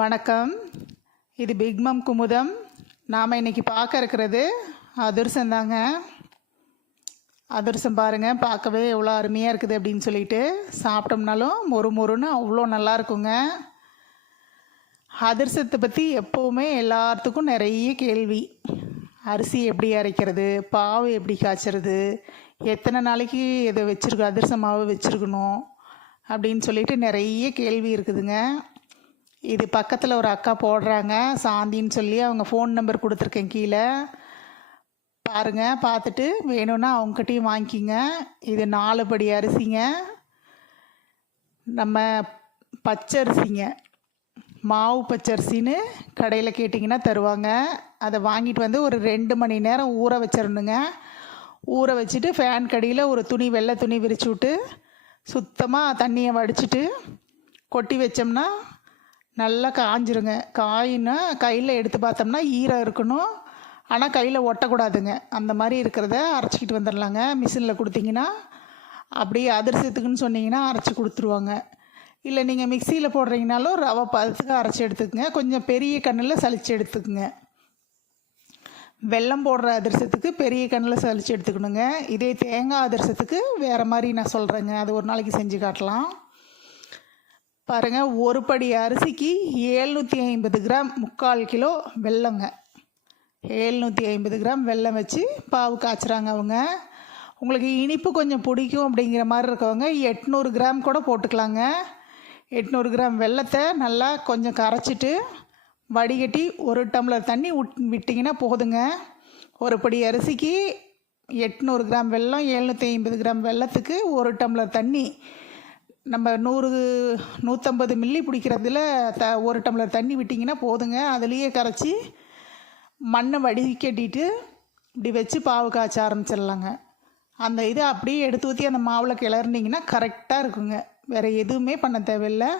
வணக்கம். இது பிக் மம் குமுதம். நாம் இன்றைக்கி பார்க்க இருக்கிறது அதிர்சம் தாங்க. அதிர்சம் பாருங்கள் பார்க்கவே எவ்வளோ அருமையாக இருக்குது அப்படின்னு சொல்லிட்டு சாப்பிட்டோம்னாலும் மொறு மொறுன்னு அவ்வளோ நல்லா இருக்குங்க. அதிர்சத்தை பற்றி எப்போவுமே எல்லாத்துக்கும் நிறைய கேள்வி. அரிசி எப்படி அரைக்கிறது பாவு எப்படி காய்ச்சறது எத்தனை நாளைக்கு இதை வச்சுருக்க அதிரச வச்சுருக்கணும் அப்படின்னு சொல்லிட்டு நிறைய கேள்வி இருக்குதுங்க. இது பக்கத்தில் ஒரு அக்கா போடுறாங்க சாந்தின்னு சொல்லி அவங்க ஃபோன் நம்பர் கொடுத்துருக்கேன் கீழே. பாருங்கள் பார்த்துட்டு வேணும்னா அவங்ககிட்டையும் வாங்கிக்கிங்க. இது நாலு படி அரிசிங்க. நம்ம பச்சரிசிங்க. மாவு பச்சரிசின்னு கடையில் கேட்டிங்கன்னா தருவாங்க. அதை வாங்கிட்டு வந்து ஒரு ரெண்டு மணி நேரம் ஊற வச்சிடணுங்க. ஊற வச்சுட்டு ஃபேன் கடியில் ஒரு துணி வெள்ளை துணி விரிச்சு விட்டு சுத்தமாக தண்ணியை வடிச்சிட்டு கொட்டி வச்சோம்னா நல்லா காஞ்சிருங்க. காயினா கையில் எடுத்து பார்த்தோம்னா ஈரம் இருக்கணும். ஆனால் கையில் ஒட்டக்கூடாதுங்க. அந்த மாதிரி இருக்கிறத அரைச்சிக்கிட்டு வந்துடலாங்க மிஷினில் கொடுத்தீங்கன்னா அப்படியே அதிரசத்துக்குன்னு சொன்னீங்கன்னா அரைச்சி கொடுத்துருவாங்க. இல்லை நீங்கள் மிக்சியில் போடுறீங்கனாலும் ரவை பதத்துக்கு அரைச்சி எடுத்துக்கோங்க. கொஞ்சம் பெரிய கண்ணில் சளிச்சு எடுத்துக்குங்க. வெல்லம் போடுற அதிரசத்துக்கு பெரிய கண்ணில் சளிச்சு எடுத்துக்கணுங்க. இதே தேங்காய் அதிரசத்துக்கு வேறு மாதிரி நான் சொல்கிறேங்க அது ஒரு நாளைக்கு செஞ்சு காட்டலாம். பாருங்கள் ஒரு படி அரிசிக்கு ஏழ்நூற்றி ஐம்பது கிராம் முக்கால் கிலோ வெல்லங்க. ஏழ்நூற்றி ஐம்பது கிராம் வெல்லம் வச்சு பாவு காய்ச்சுறாங்க அவங்க. உங்களுக்கு இனிப்பு கொஞ்சம் பிடிக்கும் அப்படிங்கிற மாதிரி இருக்கவங்க எட்நூறு கிராம் கூட போட்டுக்கலாங்க. எட்நூறு கிராம் வெல்லத்தை நல்லா கொஞ்சம் கரைச்சிட்டு வடிகட்டி ஒரு டம்ளர் தண்ணி விட் விட்டிங்கன்னா போதுங்க. ஒரு படி அரிசிக்கு எட்நூறு கிராம் வெல்லம் எழுநூற்றி ஐம்பது கிராம் வெல்லத்துக்கு ஒரு டம்ளர் தண்ணி நம்ம நூறு நூற்றம்பது மில்லி பிடிக்கிறதுல த ஒரு டம்ளர் தண்ணி விட்டிங்கன்னா போதுங்க. அதுலேயே கரைச்சி மண்ணை வடிகட்டிட்டு இப்படி வச்சு பாவு காய்ச்ச ஆரம்பிச்சிடலாங்க. அந்த இதை அப்படியே எடுத்து ஊற்றி அந்த மாவில் கிளறினீங்கன்னா கரெக்டாக இருக்குங்க. வேறு எதுவுமே பண்ண தேவையில்லை.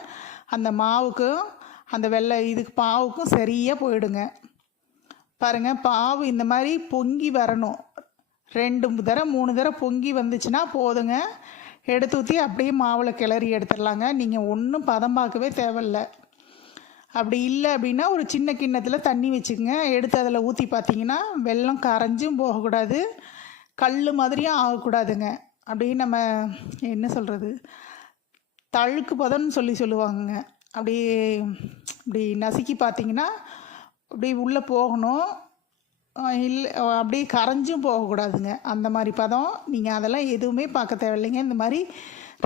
அந்த மாவுக்கும் அந்த வெள்ளை இதுக்கு பாவுக்கும் சரியாக போயிடுங்க. பாருங்கள் பாவு இந்த மாதிரி பொங்கி வரணும். ரெண்டு தடவை மூணு தடவை பொங்கி வந்துச்சுன்னா போதுங்க. எடுத்து ஊற்றி அப்படியே மாவில் கிளறி எடுத்துடலாங்க. நீங்கள் ஒன்றும் பதம் பார்க்கவே தேவையில்ல. அப்படி இல்லை அப்படின்னா ஒரு சின்ன கிண்ணத்தில் தண்ணி வச்சுக்கோங்க. எடுத்து அதில் ஊற்றி பார்த்தீங்கன்னா வெள்ளம் கரைஞ்சும் போகக்கூடாது. கல் மாதிரியும் ஆகக்கூடாதுங்க. அப்படியே நம்ம என்ன சொல்கிறது தழுக்கு பதம்னு சொல்லி சொல்லுவாங்கங்க. அப்படியே இப்படி நசுக்கி பார்த்தீங்கன்னா அப்படி உள்ளே போகணும். இல்லை அப்படியே கரைஞ்சும் போகக்கூடாதுங்க. அந்த மாதிரி பதம் நீங்கள் அதெல்லாம் எதுவுமே பார்க்க தேவையில்லைங்க. இந்த மாதிரி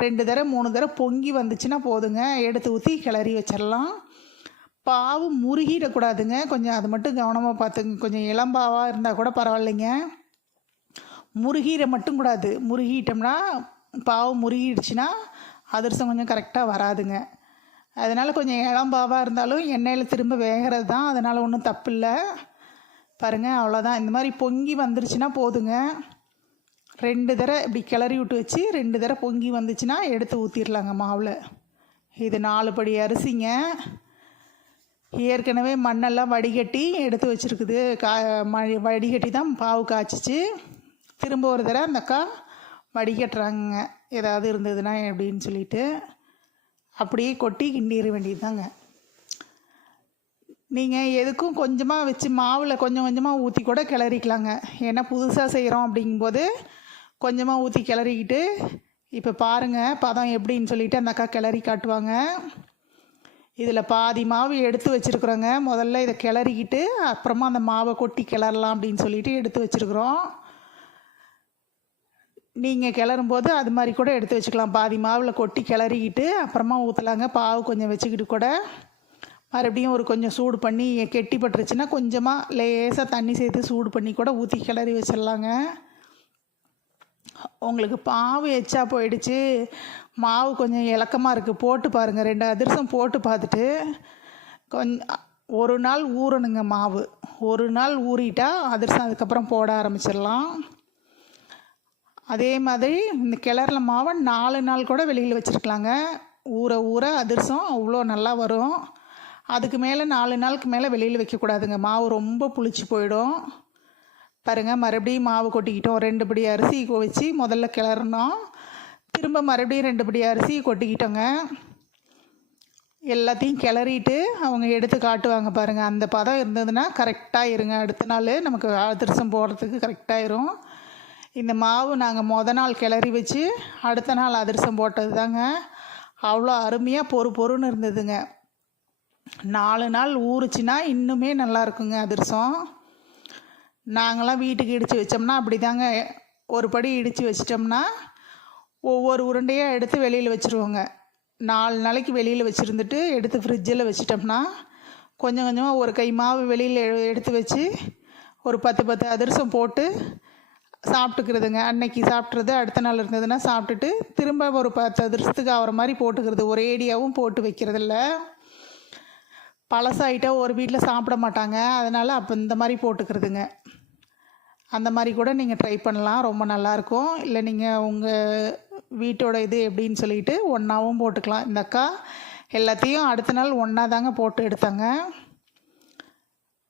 ரெண்டு தடவை மூணு தடவை பொங்கி வந்துச்சுன்னா போதுங்க. எடுத்து ஊற்றி கிளறி வச்சிடலாம். பாவு முருகிடக்கூடாதுங்க. கொஞ்சம் அது மட்டும் கவனமாக பார்த்துங்க. கொஞ்சம் இளம்பாவாக இருந்தால் கூட பரவாயில்லைங்க. முருகிற மட்டும் கூடாது. முருகிட்டோம்னா பாவு முருகிடுச்சுன்னா அதிரசம் கொஞ்சம் கரெக்டாக வராதுங்க. அதனால் கொஞ்சம் இளம்பாவாக இருந்தாலும் எண்ணெயில் திரும்ப வேகிறது தான் அதனால் ஒன்றும் தப்பு இல்லை பாருங்கள் அவ்வளோதான் இந்த மாதிரி பொங்கி வந்துருச்சுன்னா போதுங்க. ரெண்டு தடவை இப்படி கிளறி விட்டு வச்சு ரெண்டு தடவை பொங்கி வந்துச்சுன்னா எடுத்து ஊற்றிடலாங்க மாவில். இது நாலு படி அரிசிங்க. ஏற்கனவே மண்ணெல்லாம் வடிகட்டி எடுத்து வச்சுருக்குது. கா வடிகட்டி தான் பாவு காய்ச்சிச்சு. திரும்ப ஒரு தடவை அந்த அக்கா வடிகட்டுறாங்க. ஏதாவது இருந்ததுன்னா அப்படின்னு சொல்லிட்டு அப்படியே கொட்டி கிண்டிட வேண்டியது தாங்க நீங்கள் எதுக்கும் கொஞ்சமாக வச்சு மாவில் கொஞ்சம் கொஞ்சமாக ஊற்றி கூட கிளறிக்கலாங்க. ஏன்னா புதுசாக செய்கிறோம் அப்படிங்கும்போது கொஞ்சமாக ஊற்றி கிளறிக்கிட்டு இப்போ பாருங்கள் பதம் எப்படின்னு சொல்லிட்டு அந்த அக்கா கிளறி காட்டுவாங்க. இதில் பாதி மாவு எடுத்து வச்சுருக்குறோங்க. முதல்ல இதை கிளறிக்கிட்டு அப்புறமா அந்த மாவை கொட்டி கிளறலாம் அப்படின்னு சொல்லிட்டு எடுத்து வச்சுருக்குறோம். நீங்கள் கிளறும்போது அது மாதிரி கூட எடுத்து வச்சுக்கலாம். பாதி மாவில் கொட்டி கிளறிக்கிட்டு அப்புறமா ஊற்றலாங்க பாவு கொஞ்சம் வச்சுக்கிட்டு கூட. மறுபடியும் ஒரு கொஞ்சம் சூடு பண்ணி கெட்டி பட்டுருச்சுன்னா கொஞ்சமாக லேசாக தண்ணி சேர்த்து சூடு பண்ணி கூட ஊற்றி கிளறி வச்சிடலாங்க. உங்களுக்கு பாவு எச்சா போயிடுச்சு. மாவு கொஞ்சம் இலக்கமாக இருக்குது போட்டு பாருங்கள் ரெண்டு அதிரசம் போட்டு பார்த்துட்டு கொஞ்சம் ஒரு நாள் ஊறணுங்க மாவு. ஒரு நாள் ஊறிட்டா அதிரசம் அதுக்கப்புறம் போட ஆரம்பிச்சிடலாம். அதே மாதிரி இந்த கிளறுல மாவை நாலு நாள் கூட வெளியில் வச்சுருக்கலாங்க. ஊற ஊற அதிரசம் அவ்வளோ நல்லா வரும். அதுக்கு மேலே நாலு நாளுக்கு மேலே வெளியில் வைக்கக்கூடாதுங்க. மாவு ரொம்ப புளிச்சு போயிடும். பாருங்கள் மறுபடியும் மாவு கொட்டிக்கிட்டோம். ரெண்டு படி அரிசி வச்சு முதல்ல கிளறணும். திரும்ப மறுபடியும் ரெண்டு படி அரிசி கொட்டிக்கிட்டோங்க. எல்லாத்தையும் கிளறிட்டு அவங்க எடுத்து காட்டுவாங்க பாருங்கள் அந்த பதம் இருந்ததுன்னா கரெக்டாக இருங்க. அடுத்த நாள் நமக்கு அதிரசம் போடுறதுக்கு கரெக்டாயிரும் இந்த மாவு நாங்கள் மொதல் நாள் கிளறி வச்சு அடுத்த நாள் அதிரசம் போட்டது தாங்க அவ்வளோ அருமையாக பொறு பொறுன்னு இருந்ததுங்க. நாலு நாள் ஊறுச்சுன்னா இன்னுமே நல்லா இருக்குங்க அதிரசம். நாங்களாம் வீட்டுக்கு இடித்து வச்சோம்னா அப்படி தாங்க ஒரு படி இடித்து வச்சிட்டோம்னா ஒவ்வொரு உருண்டையாக எடுத்து வெளியில் வச்சுருவோங்க. நாலு நாளைக்கு வெளியில் வச்சுருந்துட்டு எடுத்து ஃப்ரிட்ஜில் வச்சிட்டோம்னா கொஞ்சம் கொஞ்சமாக ஒரு கை மாவு வெளியில் எடுத்து வச்சு ஒரு பத்து பத்து அதிரசம் போட்டு சாப்பிட்டுக்கிறதுங்க. அன்னைக்கு சாப்பிட்றது அடுத்த நாள் இருந்ததுன்னா சாப்பிட்டுட்டு திரும்ப ஒரு பத்து அதிரசத்துக்கு ஆகிற மாதிரி போட்டுக்கிறது. ஒரேடியாகவும் போட்டு வைக்கிறதில்ல. பழசாயிட்டா ஒரு வீட்டில் சாப்பிட மாட்டாங்க. அதனால் அப்போ இந்த மாதிரி போட்டுக்கிறதுங்க. அந்த மாதிரி கூட நீங்கள் ட்ரை பண்ணலாம். ரொம்ப நல்லாயிருக்கும் இல்லை நீங்கள் உங்கள் வீட்டோட இது எப்படின்னு சொல்லிட்டு ஒன்றாவும் போட்டுக்கலாம். இந்த அக்கா எல்லாத்தையும் அடுத்த நாள் ஒன்றா தாங்க போட்டு எடுத்தாங்க.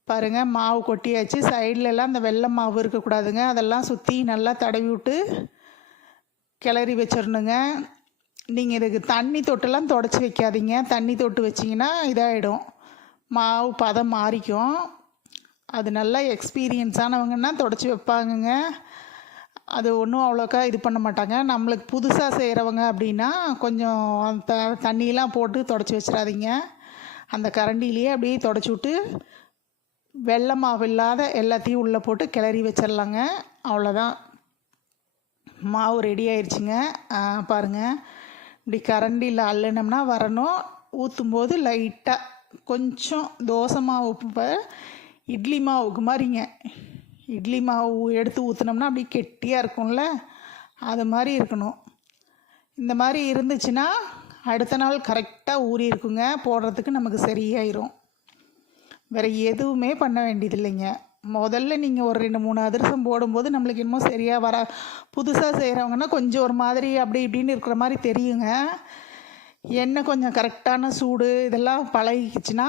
பாருங்கள் மாவு கொட்டியாச்சு. சைட்லலாம் அந்த வெள்ளை மாவு இருக்கக்கூடாதுங்க அதெல்லாம் சுற்றி நல்லா தடவி விட்டு கிளறி வச்சிடணுங்க. நீங்கள் இதுக்கு தண்ணி தொட்டெல்லாம் தொடச்சி வைக்காதீங்க. தண்ணி தொட்டு வச்சிங்கன்னா இதாகிடும் மாவு பதம் மாறிக்கும். அது நல்லா எக்ஸ்பீரியன்ஸானவங்கன்னா தொடச்சி வைப்பாங்கங்க. அது ஒன்றும் அவ்வளோக்கா இது பண்ண மாட்டாங்க. நம்மளுக்கு புதுசாக செய்கிறவங்க அப்படின்னா கொஞ்சம் த தண்ணியெலாம் போட்டு தொடச்சி வச்சிடாதீங்க. அந்த கரண்டிலேயே அப்படியே தொடச்சி விட்டு வெள்ளை மாவு இல்லாத எல்லாத்தையும் உள்ளே போட்டு கிளறி வச்சிடலாங்க. அவ்வளோதான். மாவு ரெடி ஆயிடுச்சுங்க பாருங்கள் இப்படி கரண்டியில் அள்ளினோம்னா வரணும். ஊற்றும் போது லைட்டாக கொஞ்சம் தோசை மாவு இப்போ இட்லி மாவுக்கு மாதிரிங்க இட்லி மாவு எடுத்து ஊற்றுனோம்னா அப்படியே கெட்டியாக இருக்கும்ல? அது மாதிரி இருக்கணும். இந்த மாதிரி இருந்துச்சுன்னா அடுத்த நாள் கரெக்டாக ஊறி இருக்குங்க. போடுறதுக்கு நமக்கு சரியாயிரும். வேறு எதுவுமே பண்ண வேண்டியது இல்லைங்க முதல்ல நீங்கள் ஒரு ரெண்டு மூணு அதிரசம் போடும்போது நம்மளுக்கு என்னமோ சரியாக வர புதுசாக செய்கிறவங்கன்னா கொஞ்சம் ஒரு மாதிரி அப்படி இப்படின்னு இருக்கிற மாதிரி தெரியுங்க. எண்ணெய் கொஞ்சம் கரெக்டான சூடு இதெல்லாம் பழகிக்கிச்சுன்னா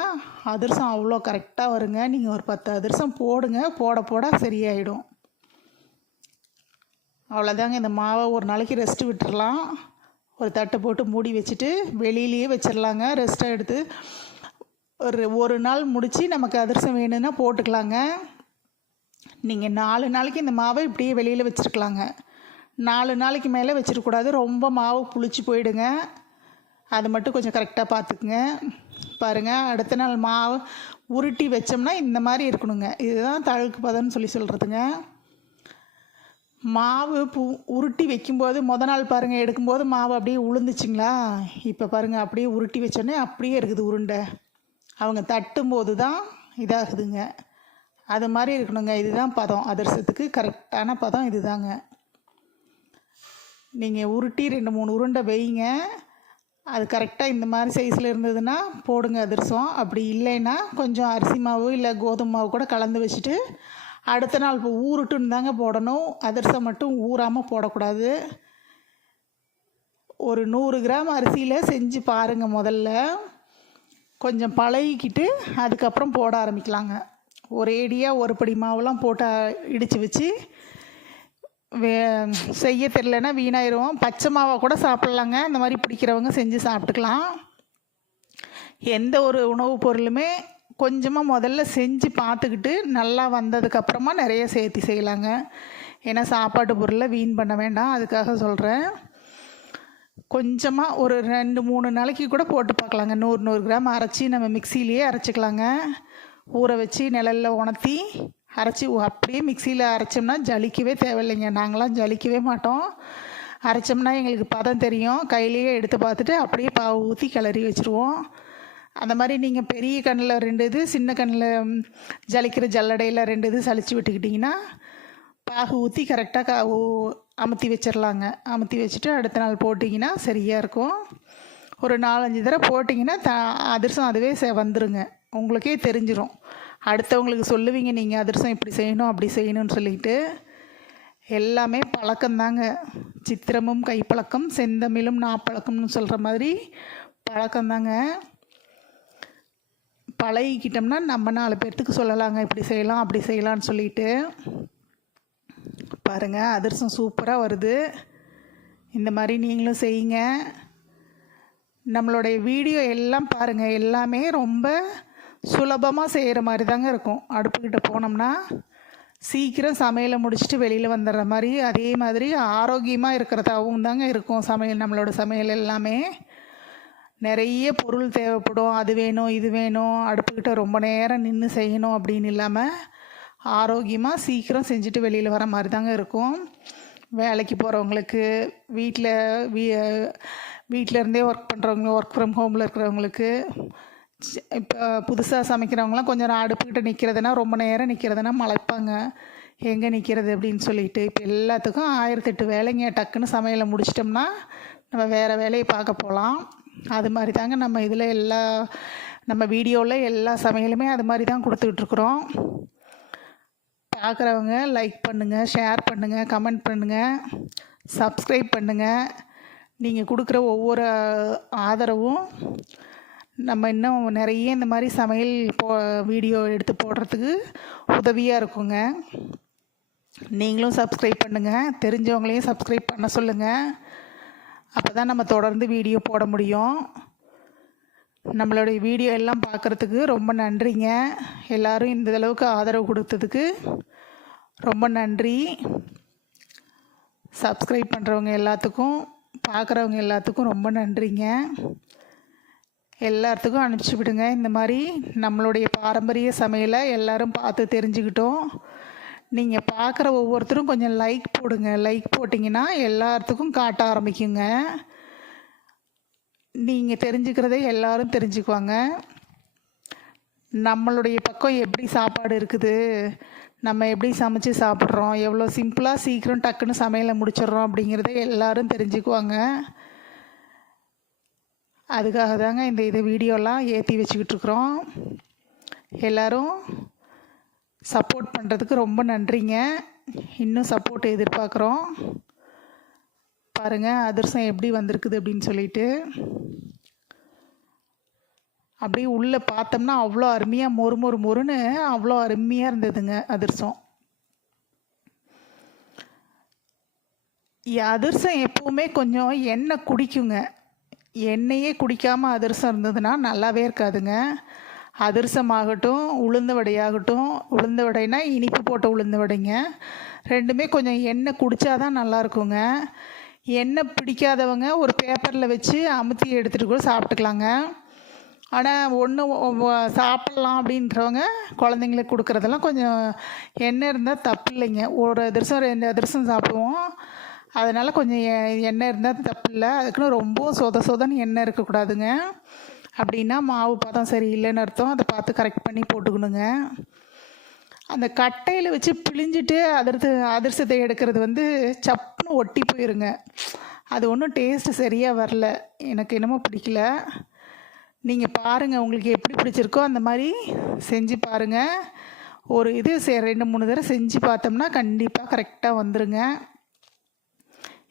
அதிரசம் அவ்வளோ கரெக்டாக வருங்க. நீங்கள் ஒரு பத்து அதிரசம் போடுங்க போட போட சரியாயிடும். அவ்வளோதாங்க. இந்த மாவை ஒரு நாளைக்கு ரெஸ்ட்டு விட்டுடலாம் ஒரு தட்டை போட்டு மூடி வச்சுட்டு வெளியிலேயே வச்சிடலாங்க ரெஸ்ட்டாக எடுத்து ஒரு ஒரு நாள் முடித்து நமக்கு அதிரசம் வேணும்னா போட்டுக்கலாங்க. நீங்கள் நாலு நாளைக்கு இந்த மாவை இப்படியே வெளியில் வச்சுருக்கலாங்க. நாலு நாளைக்கு மேலே வச்சிடக்கூடாது ரொம்ப மாவு புளிச்சு போயிடுங்க. அது மட்டும் கொஞ்சம் கரெக்டாக பார்த்துக்குங்க. பாருங்கள் அடுத்த நாள் மாவு உருட்டி வச்சோம்னா இந்த மாதிரி இருக்கணுங்க. இதுதான் தழுக்கு பதம்னு சொல்லி சொல்கிறதுங்க மாவு பூ உருட்டி வைக்கும்போது முத நாள் பாருங்கள் எடுக்கும்போது மாவு அப்படியே உளுந்துச்சிங்களா? இப்போ பாருங்கள் அப்படியே உருட்டி வச்சோடனே அப்படியே இருக்குது உருண்டை. அவங்க தட்டும்போது தான் இதாகுதுங்க. அது மாதிரி இருக்கணுங்க. இதுதான் பதம். அதிர்சத்துக்கு கரெக்டான பதம் இதுதாங்க. நீங்கள் உருட்டி ரெண்டு மூணு உருண்டை வைங்க. அது கரெக்டாக இந்த மாதிரி சைஸில் இருந்ததுன்னா போடுங்க அதிரசம். அப்படி இல்லைன்னா கொஞ்சம் அரிசி மாவு இல்லை கோதுமை மாவு கூட கலந்து வச்சுட்டு அடுத்த நாள் இப்போ ஊருட்டுன்னு தாங்க போடணும். அதிரசம் மட்டும் ஊறாமல் போடக்கூடாது. ஒரு நூறு கிராம் அரிசியில் செஞ்சு பாருங்கள் முதல்ல. கொஞ்சம் பழகிக்கிட்டு அதுக்கப்புறம் போட ஆரம்பிக்கலாங்க. ஒரேடியாக ஒரு படி மாவுலாம் போட்டு இடித்து வச்சு வே செய்ய தெரிலனா வீணாயிரும். பச்சை மாவை கூட சாப்பிட்லாங்க. இந்த மாதிரி பிடிக்கிறவங்க செஞ்சு சாப்பிட்டுக்கலாம். எந்த ஒரு உணவுப் பொருளுமே கொஞ்சமாக முதல்ல செஞ்சு பார்த்துக்கிட்டு நல்லா வந்ததுக்கப்புறமா நிறைய சேர்த்து செய்யலாங்க. ஏன்னா சாப்பாட்டு பொருளை வீண் பண்ண வேண்டாம். அதுக்காக சொல்கிறேன் கொஞ்சமாக ஒரு ரெண்டு மூணு நாளைக்கு கூட போட்டு பார்க்கலாங்க. நூறு நூறு கிராம் அரைச்சி நம்ம மிக்சிலேயே அரைச்சிக்கலாங்க. ஊற வச்சு நிழலில் உணர்த்தி அரைச்சி அப்படியே மிக்சியில் அரைச்சோம்னா ஜலிக்கவே தேவையில்லைங்க. நாங்களாம் ஜலிக்கவே மாட்டோம். அரைச்சோம்னா எங்களுக்கு பதம் தெரியும். கையிலேயே எடுத்து பார்த்துட்டு அப்படியே பாவு ஊற்றி கிளறி வச்சுருவோம். அந்த மாதிரி நீங்கள் பெரிய கண்ணில் ரெண்டு இது சின்ன கண்ணில் ஜலிக்கிற ஜல்லடையில் ரெண்டு இது சளிச்சு விட்டுக்கிட்டிங்கன்னா பாகு ஊற்றி கரெக்டாக க அமுத்தி வச்சிடலாங்க அமுத்தி வச்சுட்டு அடுத்த நாள் போட்டிங்கன்னா சரியாக இருக்கும். ஒரு நாலஞ்சு தடவை போட்டிங்கன்னா த அதிரசம் அதுவே செ வந்துருங்க. உங்களுக்கே தெரிஞ்சிடும் அடுத்தவங்களுக்கு சொல்லுவீங்க நீங்கள் அதிரசம் இப்படி செய்யணும் அப்படி செய்யணும்னு சொல்லிட்டு. எல்லாமே பழக்கம்தாங்க. சித்திரமும் கைப்பழக்கம் செந்தமிழும் நாப்பழக்கம்னு சொல்கிற மாதிரி பழக்கம்தாங்க. பழகிக்கிட்டோம்னா நம்ம நாலு பேர்த்துக்கு சொல்லலாங்க. இப்படி செய்யலாம் அப்படி செய்யலாம்னு சொல்லிட்டு. பாருங்கள் அதிரசம் சூப்பராக வருது. இந்த மாதிரி நீங்களும் செய்யுங்க. நம்மளுடைய வீடியோ எல்லாம் பாருங்கள் எல்லாமே ரொம்ப சுலபமாக செய்கிற மாதிரி தாங்க இருக்கும். அடுப்புக்கிட்ட போனோம்னா சீக்கிரம் சமையலை முடிச்சுட்டு வெளியில் வந்துடுற மாதிரி அதே மாதிரி ஆரோக்கியமாக இருக்கிறதாகவும் தாங்க இருக்கும். சமையல் நம்மளோட சமையல் எல்லாமே. நிறைய பொருள் தேவைப்படும். அது வேணும் இது வேணும். அடுப்புக்கிட்ட ரொம்ப நேரம் நின்று செய்யணும் அப்படின்னு இல்லாமல் ஆரோக்கியமாக சீக்கிரம் செஞ்சுட்டு வெளியில் வர மாதிரி தாங்க இருக்கும். வேலைக்கு போகிறவங்களுக்கு வீட்டில் வீ வீட்டில் இருந்தே ஒர்க் பண்ணுறவங்க ஒர்க் ஃப்ரம் ஹோமில் இருக்கிறவங்களுக்கு இப்போ புதுசாக சமைக்கிறவங்களாம் கொஞ்சம் நேரம் அடுப்புக்கிட்ட நிற்கிறதுனா ரொம்ப நேரம் நிற்கிறதுனா மலைப்பாங்க. எங்கே நிற்கிறது அப்படின்னு சொல்லிட்டு இப்போ எல்லாத்துக்கும் ஆயிரத்தெட்டு வேலைங்க. டக்குன்னு சமையலை முடிச்சிட்டோம்னா நம்ம வேறு வேலையை பார்க்க போகலாம் அது மாதிரி தாங்க நம்ம இதில் எல்லா நம்ம வீடியோவில் எல்லா சமையலுமே அது மாதிரி தான் கொடுத்துட்ருக்குறோம் பார்க்குறவங்க லைக் பண்ணுங்கள் ஷேர் பண்ணுங்கள் கமெண்ட் பண்ணுங்கள் சப்ஸ்கிரைப் பண்ணுங்கள் நீங்கள் கொடுக்குற ஒவ்வொரு ஆதரவும் நம்ம இன்னும் நிறைய இந்த மாதிரி சமையல் போ வீடியோ எடுத்து போடுறதுக்கு உதவியாக இருக்குங்க. நீங்களும் சப்ஸ்கிரைப் பண்ணுங்கள் தெரிஞ்சவங்களையும் சப்ஸ்கிரைப் பண்ண சொல்லுங்கள் அப்போ தான் நம்ம தொடர்ந்து வீடியோ போட முடியும். நம்மளுடைய வீடியோ எல்லாம் பார்க்குறதுக்கு ரொம்ப நன்றிங்க. எல்லோரும் இந்த அளவுக்கு ஆதரவு கொடுத்ததுக்கு ரொம்ப நன்றி. சப்ஸ்கிரைப் பண்ணுறவங்க எல்லாத்துக்கும் பார்க்குறவங்க எல்லாத்துக்கும் ரொம்ப நன்றிங்க. எல்லாத்துக்கும் அனுப்பிச்சி விடுங்க. இந்த மாதிரி நம்மளுடைய பாரம்பரிய சமையலை எல்லோரும் பார்த்து தெரிஞ்சுக்கிட்டோம். நீங்கள் பார்க்குற ஒவ்வொருத்தரும் கொஞ்சம் லைக் போடுங்க. லைக் போட்டிங்கன்னா எல்லாத்துக்கும் காட்ட ஆரம்பிக்குங்க. நீங்கள் தெரிஞ்சுக்கிறதை எல்லோரும் தெரிஞ்சுக்குவாங்க. நம்மளுடைய பக்கம் எப்படி சாப்பாடு இருக்குது? நம்ம எப்படி சமைச்சு சாப்பிட்றோம்? எவ்வளோ சிம்பிளாக சீக்கிரம் டக்குன்னு சமையலை முடிச்சிடுறோம் அப்படிங்கிறத எல்லோரும் தெரிஞ்சுக்குவாங்க. அதுக்காக தாங்க இந்த இது வீடியோலாம் ஏற்றி வச்சுக்கிட்டு இருக்கிறோம் எல்லோரும் சப்போர்ட் பண்ணுறதுக்கு ரொம்ப நன்றிங்க. இன்னும் சப்போர்ட் எதிர்பார்க்குறோம். பாருங்கள் அதிர்சம் எப்படி வந்திருக்குது அப்படின்னு சொல்லிட்டு. அப்படியே உள்ளே பார்த்தோம்னா அவ்வளோ அருமையாக மொறு மொறு மொறுன்னு அவ்வளோ அருமையாக இருந்ததுங்க அதிர்சம். அதிர்சம் எப்போவுமே கொஞ்சம் எண்ணெய் குடிக்குங்க. எண்ணெயே குடிக்காமல் அதிரசம் இருந்ததுன்னா நல்லாவே இருக்காதுங்க. அதிரசமாகட்டும் உளுந்த வடையாகட்டும் உளுந்த வடைனா இனிப்பு போட்ட உளுந்த வடைங்க. ரெண்டுமே கொஞ்சம் எண்ணெய் குடித்தா தான் நல்லாயிருக்குங்க எண்ணெய் பிடிக்காதவங்க ஒரு பேப்பரில் வச்சு அமுத்தி எடுத்துகிட்டு கூட சாப்பிட்டுக்கலாங்க. ஆனால் ஒன்று சாப்பிட்லாம் அப்படின்றவங்க குழந்தைங்களுக்கு கொடுக்குறதெல்லாம் கொஞ்சம் எண்ணெய் இருந்தால் தப்பு இல்லைங்க ஒரு அதிரசம் ரெண்டு அதிரசம் சாப்பிடுவோம். அதனால் கொஞ்சம் எண்ணெய் இருந்தால் தப்பில்லை. அதுக்குன்னு ரொம்ப சொத சொதன்னு எண்ணெய் இருக்கக்கூடாதுங்க. அப்படின்னா மாவு பாதம் சரி இல்லைன்னு அர்த்தம். அதை பார்த்து கரெக்ட் பண்ணி போட்டுக்கணுங்க. அந்த கட்டையில் வச்சு பிழிஞ்சிட்டு அதிர்த்து அதிர்சத்தை எடுக்கிறது வந்து சப்புன்னு ஒட்டி போயிருங்க. அது ஒன்றும் டேஸ்ட்டு சரியாக வரல. எனக்கு என்னமோ பிடிக்கல. நீங்கள் பாருங்கள் உங்களுக்கு எப்படி பிடிச்சிருக்கோ அந்த மாதிரி செஞ்சு பாருங்கள் ஒரு இது ரெண்டு மூணு தடவை செஞ்சு பார்த்தோம்னா கண்டிப்பாக கரெக்டாக வந்துடுங்க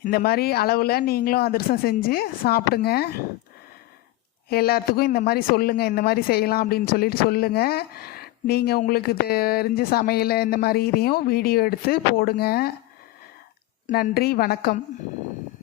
இந்த மாதிரி அளவில் நீங்களும் அதிரசம் செஞ்சு சாப்பிடுங்க. எல்லாத்துக்கும் இந்த மாதிரி சொல்லுங்கள் இந்த மாதிரி செய்யலாம் அப்படின்னு சொல்லிட்டு சொல்லுங்கள் நீங்கள் உங்களுக்கு தெரிஞ்ச சமையலை இந்த மாதிரி இதையும் வீடியோ எடுத்து போடுங்க. நன்றி வணக்கம்.